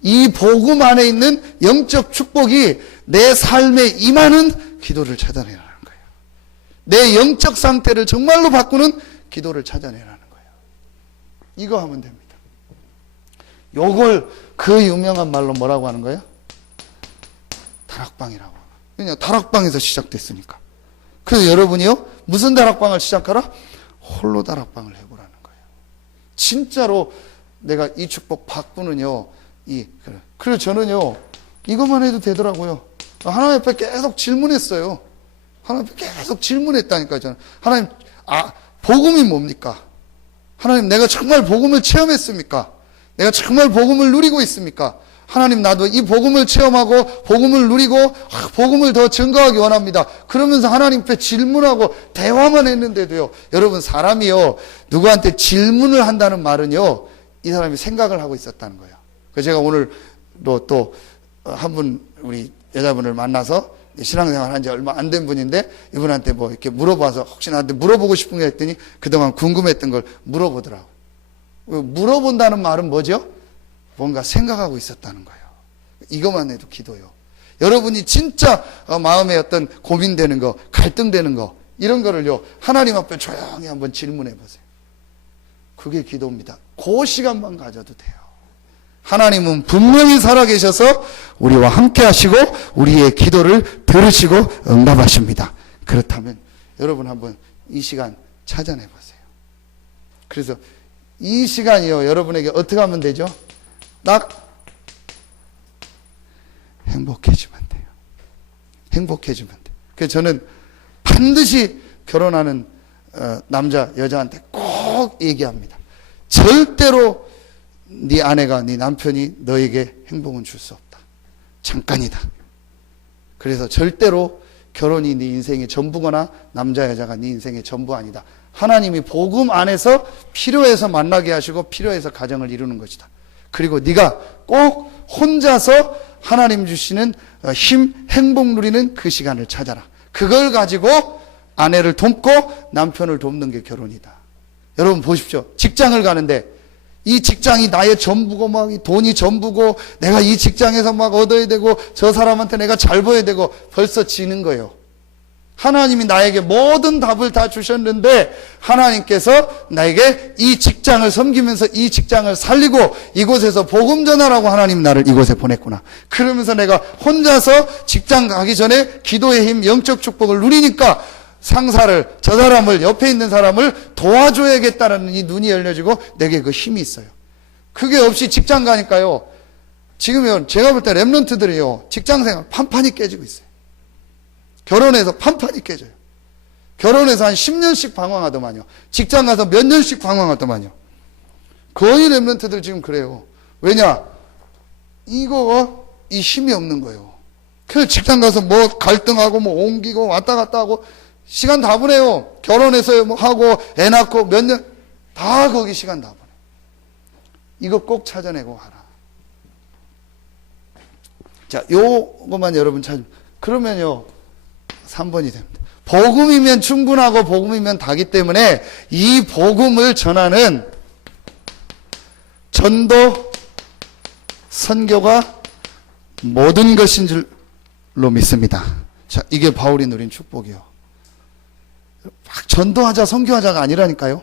이 복음 안에 있는 영적 축복이 내 삶에 임하는 기도를 찾아내라는 거예요. 내 영적 상태를 정말로 바꾸는 기도를 찾아내라는 거예요. 이거 하면 됩니다. 요걸 그 유명한 말로 뭐라고 하는 거예요? 다락방이라고. 그냥 다락방에서 시작됐으니까. 그래서 여러분이요 무슨 다락방을 시작하라? 홀로 다락방을 해보라는 거예요. 진짜로 내가 이 축복 바꾸는요 그래서 저는요 이것만 해도 되더라고요. 하나님 앞에 계속 질문했어요. 하나님 앞에 계속 질문했다니까요. 저는 하나님 복음이 뭡니까? 하나님 내가 정말 복음을 체험했습니까? 내가 정말 복음을 누리고 있습니까? 하나님 나도 이 복음을 체험하고 복음을 누리고 복음을 더 증거하기 원합니다. 그러면서 하나님 앞에 질문하고 대화만 했는데도요 여러분 사람이요 누구한테 질문을 한다는 말은요 이 사람이 생각을 하고 있었다는 거예요. 그래서 제가 오늘 또 한 분 우리 여자분을 만나서 신앙생활 한 지 얼마 안 된 분인데 이분한테 뭐 이렇게 물어봐서 혹시 나한테 물어보고 싶은 게 했더니 그동안 궁금했던 걸 물어보더라고. 물어본다는 말은 뭐죠? 뭔가 생각하고 있었다는 거예요. 이것만 해도 기도요. 여러분이 진짜 마음에 어떤 고민되는 거, 갈등되는 거 이런 거를요 하나님 앞에 조용히 한번 질문해 보세요. 그게 기도입니다. 그 시간만 가져도 돼요. 하나님은 분명히 살아계셔서 우리와 함께 하시고 우리의 기도를 들으시고 응답하십니다. 그렇다면 여러분 한번 이 시간 찾아내 보세요. 그래서 이 시간이요 여러분에게 어떻게 하면 되죠? 딱 행복해지면 돼요. 행복해지면 돼요. 그래서 저는 반드시 결혼하는 남자 여자한테 꼭 얘기합니다. 절대로 네 아내가 네 남편이 너에게 행복은 줄 수 없다. 잠깐이다. 그래서 절대로 결혼이 네 인생의 전부거나 남자 여자가 네 인생의 전부 아니다. 하나님이 복음 안에서 필요해서 만나게 하시고 필요해서 가정을 이루는 것이다. 그리고 네가 꼭 혼자서 하나님 주시는 힘, 행복 누리는 그 시간을 찾아라. 그걸 가지고 아내를 돕고 남편을 돕는 게 결혼이다. 여러분 보십시오. 직장을 가는데 이 직장이 나의 전부고 막 돈이 전부고 내가 이 직장에서 막 얻어야 되고 저 사람한테 내가 잘 보여야 되고 벌써 지는 거예요. 하나님이 나에게 모든 답을 다 주셨는데 하나님께서 나에게 이 직장을 섬기면서 이 직장을 살리고 이곳에서 복음 전하라고 하나님 나를 이곳에 보냈구나. 그러면서 내가 혼자서 직장 가기 전에 기도의 힘, 영적 축복을 누리니까 상사를, 저 사람을, 옆에 있는 사람을 도와줘야겠다는 이 눈이 열려지고 내게 그 힘이 있어요. 그게 없이 직장 가니까요. 지금요, 제가 볼 때 랩런트들이요, 직장생활 판판이 깨지고 있어요. 결혼해서 판판이 깨져요. 결혼해서 한 10년씩 방황하더만요. 직장 가서 몇 년씩 방황하더만요. 거의 랩런트들 지금 그래요. 왜냐? 이 힘이 없는 거예요. 그래서 직장 가서 뭐 갈등하고 뭐 옮기고 왔다 갔다 하고 시간 다 보내요. 결혼해서 뭐 하고 애 낳고 몇 년 다 거기 시간 다 보내. 이거 꼭 찾아내고 하라. 자, 요것만 여러분 그러면요 3번이 됩니다. 복음이면 충분하고 복음이면 다기 때문에 이 복음을 전하는 전도 선교가 모든 것인 줄로 믿습니다. 자, 이게 바울이 누린 축복이요. 막 전도하자 선교하자가 아니라니까요.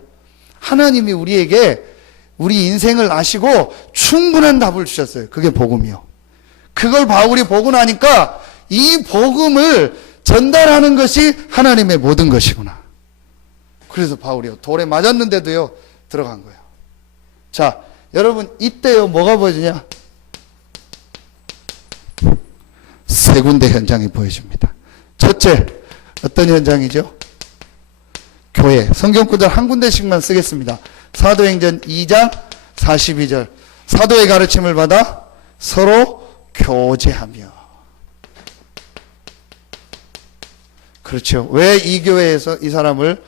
하나님이 우리에게 우리 인생을 아시고 충분한 답을 주셨어요. 그게 복음이요. 그걸 바울이 보고 나니까 이 복음을 전달하는 것이 하나님의 모든 것이구나. 그래서 바울이요, 돌에 맞았는데도요 들어간 거예요. 자, 여러분 이때요 뭐가 보여지냐? 세 군데 현장이 보여집니다. 첫째, 어떤 현장이죠? 교회. 성경 구절 한 군데씩만 쓰겠습니다. 사도행전 2장 42절. 사도의 가르침을 받아 서로 교제하며. 그렇죠. 왜 이 교회에서 이 사람을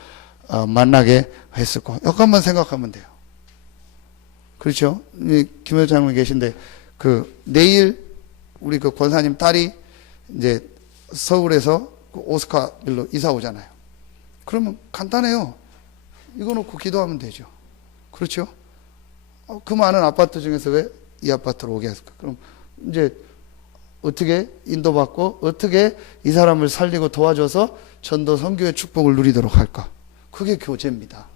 만나게 했을까? 여기만 생각하면 돼요. 그렇죠. 김 회장님 계신데 내일 우리 권사님 딸이 이제 서울에서 오스카빌로 이사 오잖아요. 그러면 간단해요. 이거 놓고 기도하면 되죠. 그렇죠. 그 많은 아파트 중에서 왜 이 아파트로 오게 했을까? 그럼 이제 어떻게 인도받고 어떻게 이 사람을 살리고 도와줘서 전도 선교의 축복을 누리도록 할까? 그게 교제입니다.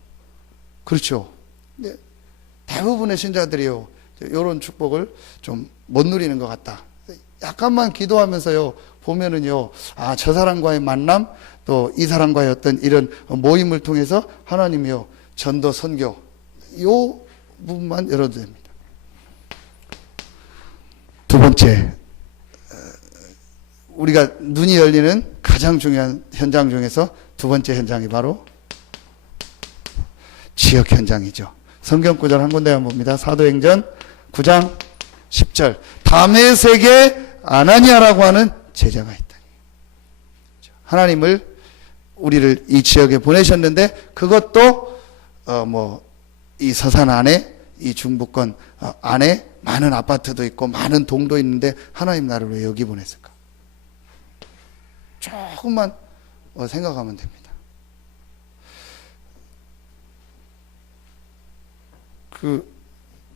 그렇죠. 네. 대부분의 신자들이요, 이런 축복을 좀 못 누리는 것 같다. 약간만 기도하면서요, 보면은요, 저 사람과의 만남, 또 이 사람과의 어떤 이런 모임을 통해서 하나님이요, 전도, 선교, 요 부분만 열어도 됩니다. 두 번째, 우리가 눈이 열리는 가장 중요한 현장 중에서 두 번째 현장이 바로 지역 현장이죠. 성경 구절 한 군데만 봅니다. 사도행전 9장 10절. 다메섹에 아나니아라고 하는 제자가 있다니. 하나님을 우리를 이 지역에 보내셨는데 그것도 이 서산 안에 이 중부권 안에 많은 아파트도 있고 많은 동도 있는데 하나님 나를 왜 여기 보냈을까? 조금만 생각하면 됩니다.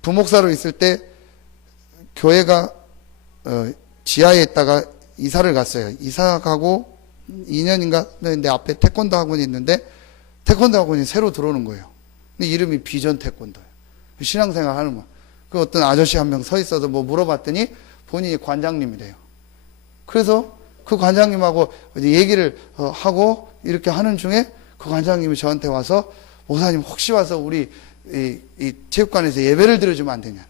부목사로 있을 때 교회가 지하에 있다가 이사를 갔어요. 이사 가고 2년인가 했는데 앞에 태권도 학원이 있는데 태권도 학원이 새로 들어오는 거예요. 근데 이름이 비전 태권도예요. 신앙생활 하는 거. 그 어떤 아저씨 한 명 서 있어서 뭐 물어봤더니 본인이 관장님이래요. 그래서 그 관장님하고 얘기를 하고 이렇게 하는 중에 그 관장님이 저한테 와서 목사님 혹시 와서 우리 이 체육관에서 예배를 드려주면 안 되냐.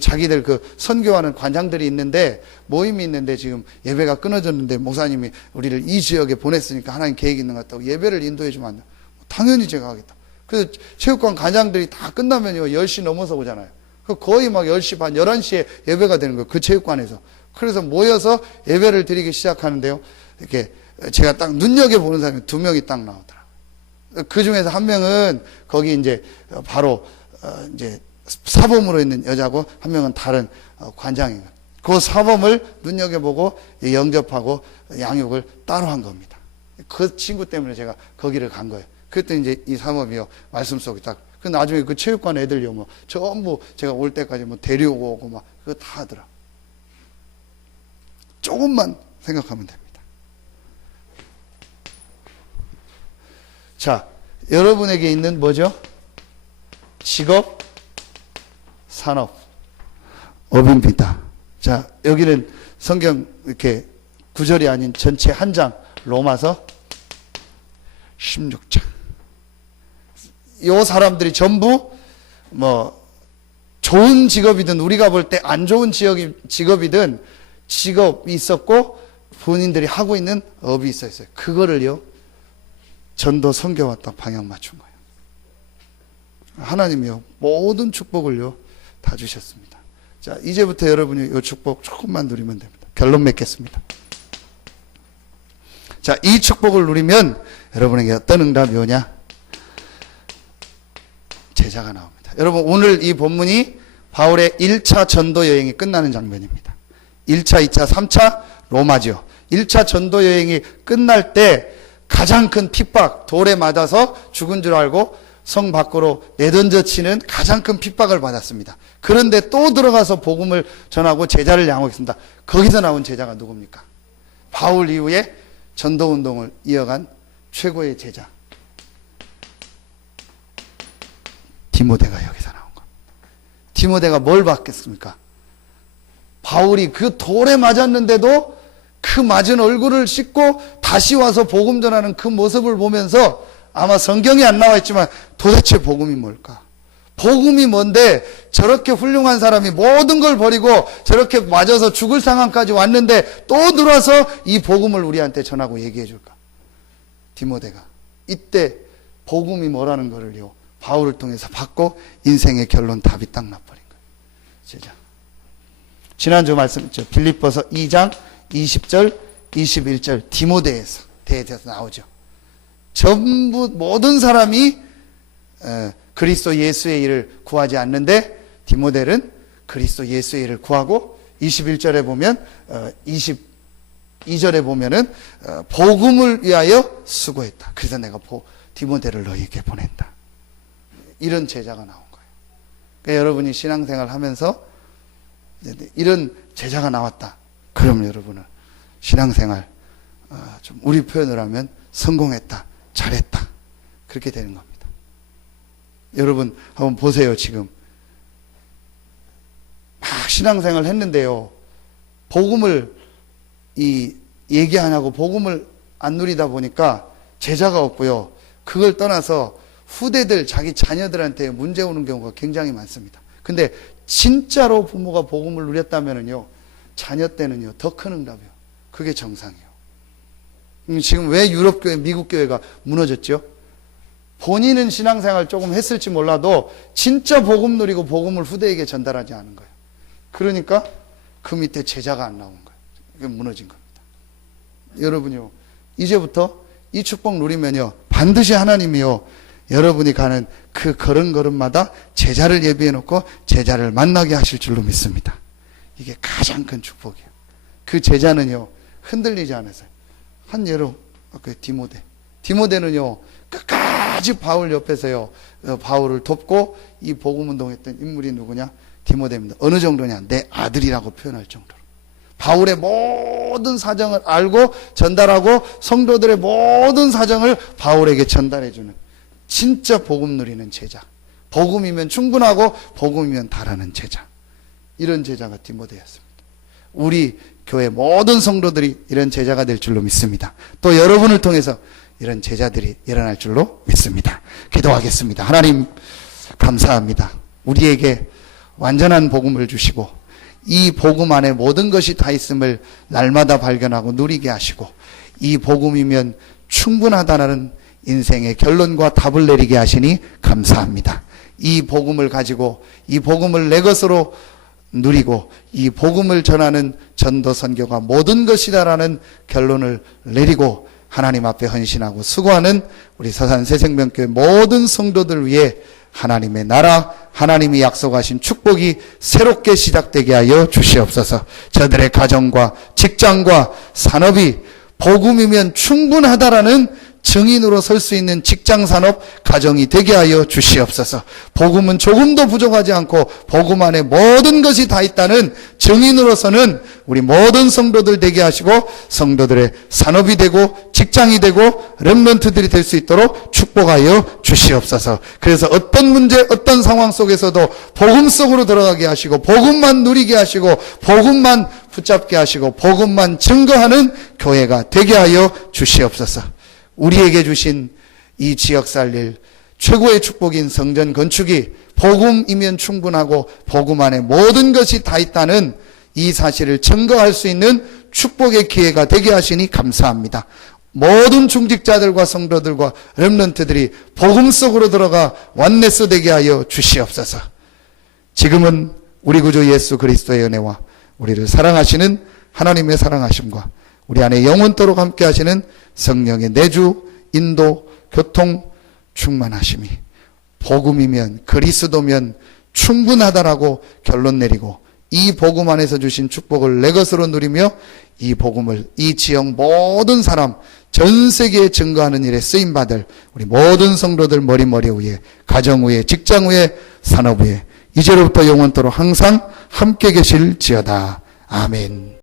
자기들 선교하는 관장들이 있는데 모임이 있는데 지금 예배가 끊어졌는데 목사님이 우리를 이 지역에 보냈으니까 하나님 계획이 있는 것 같다고 예배를 인도해 주면 안 돼. 당연히 제가 하겠다. 그래서 체육관 관장들이 다 끝나면요 10시 넘어서 오잖아요. 거의 막 10시 반 11시에 예배가 되는 거예요. 그 체육관에서. 그래서 모여서 예배를 드리기 시작하는데요. 이렇게 제가 딱 눈여겨보는 사람이 2명이 딱 나오더라고요. 그 중에서 한 명은 거기 이제 바로 이제 사범으로 있는 여자고 한 명은 다른 관장인 거예요. 그 사범을 눈여겨보고 영접하고 양육을 따로 한 겁니다. 그 친구 때문에 제가 거기를 간 거예요. 그때 이제 이 사범이요 말씀 속에 딱. 그 나중에 그 체육관 애들요 뭐 전부 제가 올 때까지 뭐 데리고 오고 막 그거 다 하더라. 조금만 생각하면 됩니다. 자, 여러분에게 있는 뭐죠? 직업, 산업, 업입니다. 자, 여기는 성경 이렇게 구절이 아닌 전체 한 장, 로마서 16장. 요 사람들이 전부 좋은 직업이든 우리가 볼 때 안 좋은 직업이든 직업이 있었고 본인들이 하고 있는 업이 있었어요. 그거를요, 전도 선교와 딱 방향 맞춘 거예요. 하나님이요, 모든 축복을요 다 주셨습니다. 자, 이제부터 여러분이 이 축복 조금만 누리면 됩니다. 결론 맺겠습니다. 자, 이 축복을 누리면 여러분에게 어떤 응답이 오냐? 제자가 나옵니다. 여러분, 오늘 이 본문이 바울의 1차 전도 여행이 끝나는 장면입니다. 1차, 2차, 3차 로마지요. 1차 전도 여행이 끝날 때 가장 큰 핍박, 돌에 맞아서 죽은 줄 알고 성 밖으로 내던져 치는 가장 큰 핍박을 받았습니다. 그런데 또 들어가서 복음을 전하고 제자를 양육했습니다. 거기서 나온 제자가 누굽니까? 바울 이후에 전도 운동을 이어간 최고의 제자 디모데가 여기서 나온 겁니다. 디모데가 뭘 받겠습니까? 바울이 그 돌에 맞았는데도 그 맞은 얼굴을 씻고 다시 와서 복음 전하는 그 모습을 보면서 아마 성경에 안 나와 있지만 도대체 복음이 뭘까? 복음이 뭔데 저렇게 훌륭한 사람이 모든 걸 버리고 저렇게 맞아서 죽을 상황까지 왔는데 또 들어와서 이 복음을 우리한테 전하고 얘기해 줄까? 디모데가 이때 복음이 뭐라는 거를요, 바울을 통해서 받고 인생의 결론 답이 딱 나버린 거예요. 제자. 지난주 말씀했죠. 빌립보서 2장 20절 21절 디모데에서 대해서 나오죠. 전부 모든 사람이 그리스도 예수의 일을 구하지 않는데 디모데는 그리스도 예수의 일을 구하고 21절에 보면 22절에 보면은 복음을 위하여 수고했다. 그래서 내가 디모데를 너희에게 보낸다. 이런 제자가 나온 거예요. 그러니까 여러분이 신앙생활 하면서 이런 제자가 나왔다. 그럼 여러분은 신앙생활 좀 우리 표현을 하면 성공했다. 잘했다. 그렇게 되는 겁니다. 여러분 한번 보세요. 지금 막 신앙생활 했는데요, 복음을 얘기 안 하고 복음을 안 누리다 보니까 제자가 없고요, 그걸 떠나서 후대들 자기 자녀들한테 문제 오는 경우가 굉장히 많습니다. 근데 진짜로 부모가 복음을 누렸다면은요, 자녀 때는요 더 큰 응답이요. 그게 정상이에요. 지금 왜 유럽교회, 미국교회가 무너졌죠? 본인은 신앙생활 조금 했을지 몰라도 진짜 복음 누리고 복음을 후대에게 전달하지 않은 거예요. 그러니까 그 밑에 제자가 안 나온 거예요. 그게 무너진 겁니다. 여러분요, 이제부터 이 축복 누리면요 반드시 하나님이요 여러분이 가는 그 걸음걸음마다 제자를 예비해 놓고 제자를 만나게 하실 줄로 믿습니다. 이게 가장 큰 축복이에요. 그 제자는요 흔들리지 않았어요. 한 예로 그 디모데는요 끝까지 바울 옆에서요 바울을 돕고 이 복음 운동했던 인물이 누구냐? 디모데입니다. 어느 정도냐? 내 아들이라고 표현할 정도로 바울의 모든 사정을 알고 전달하고 성도들의 모든 사정을 바울에게 전달해주는 진짜 복음 누리는 제자, 복음이면 충분하고 복음이면 다라는 제자, 이런 제자가 디모데였습니다. 우리 교회 모든 성도들이 이런 제자가 될 줄로 믿습니다. 또 여러분을 통해서 이런 제자들이 일어날 줄로 믿습니다. 기도하겠습니다. 하나님 감사합니다. 우리에게 완전한 복음을 주시고 이 복음 안에 모든 것이 다 있음을 날마다 발견하고 누리게 하시고 이 복음이면 충분하다는 인생의 결론과 답을 내리게 하시니 감사합니다. 이 복음을 가지고 이 복음을 내 것으로 누리고 이 복음을 전하는 전도 선교가 모든 것이다라는 결론을 내리고 하나님 앞에 헌신하고 수고하는 우리 서산 새생명교회 모든 성도들 위해 하나님의 나라, 하나님이 약속하신 축복이 새롭게 시작되게 하여 주시옵소서. 저들의 가정과 직장과 산업이 복음이면 충분하다라는 증인으로 설 수 있는 직장, 산업, 가정이 되게 하여 주시옵소서. 복음은 조금도 부족하지 않고 복음 안에 모든 것이 다 있다는 증인으로서는 우리 모든 성도들 되게 하시고 성도들의 산업이 되고 직장이 되고 렘넌트들이 될 수 있도록 축복하여 주시옵소서. 그래서 어떤 문제, 어떤 상황 속에서도 복음 속으로 들어가게 하시고 복음만 누리게 하시고 복음만 붙잡게 하시고 복음만 증거하는 교회가 되게 하여 주시옵소서. 우리에게 주신 이 지역 살릴 최고의 축복인 성전 건축이 복음이면 충분하고 복음 안에 모든 것이 다 있다는 이 사실을 증거할 수 있는 축복의 기회가 되게 하시니 감사합니다. 모든 중직자들과 성도들과 렘넌트들이 복음 속으로 들어가 원네스 되게 하여 주시옵소서. 지금은 우리 구주 예수 그리스도의 은혜와 우리를 사랑하시는 하나님의 사랑하심과 우리 안에 영원토록 함께 하시는 성령의 내주, 인도, 교통, 충만하심이 복음이면 그리스도면 충분하다라고 결론 내리고 이 복음 안에서 주신 축복을 내 것으로 누리며 이 복음을 이 지역 모든 사람 전 세계에 증거하는 일에 쓰임받을 우리 모든 성도들 머리 위에 가정 위에 직장 위에 산업 위에 이제로부터 영원토록 항상 함께 계실지어다. 아멘.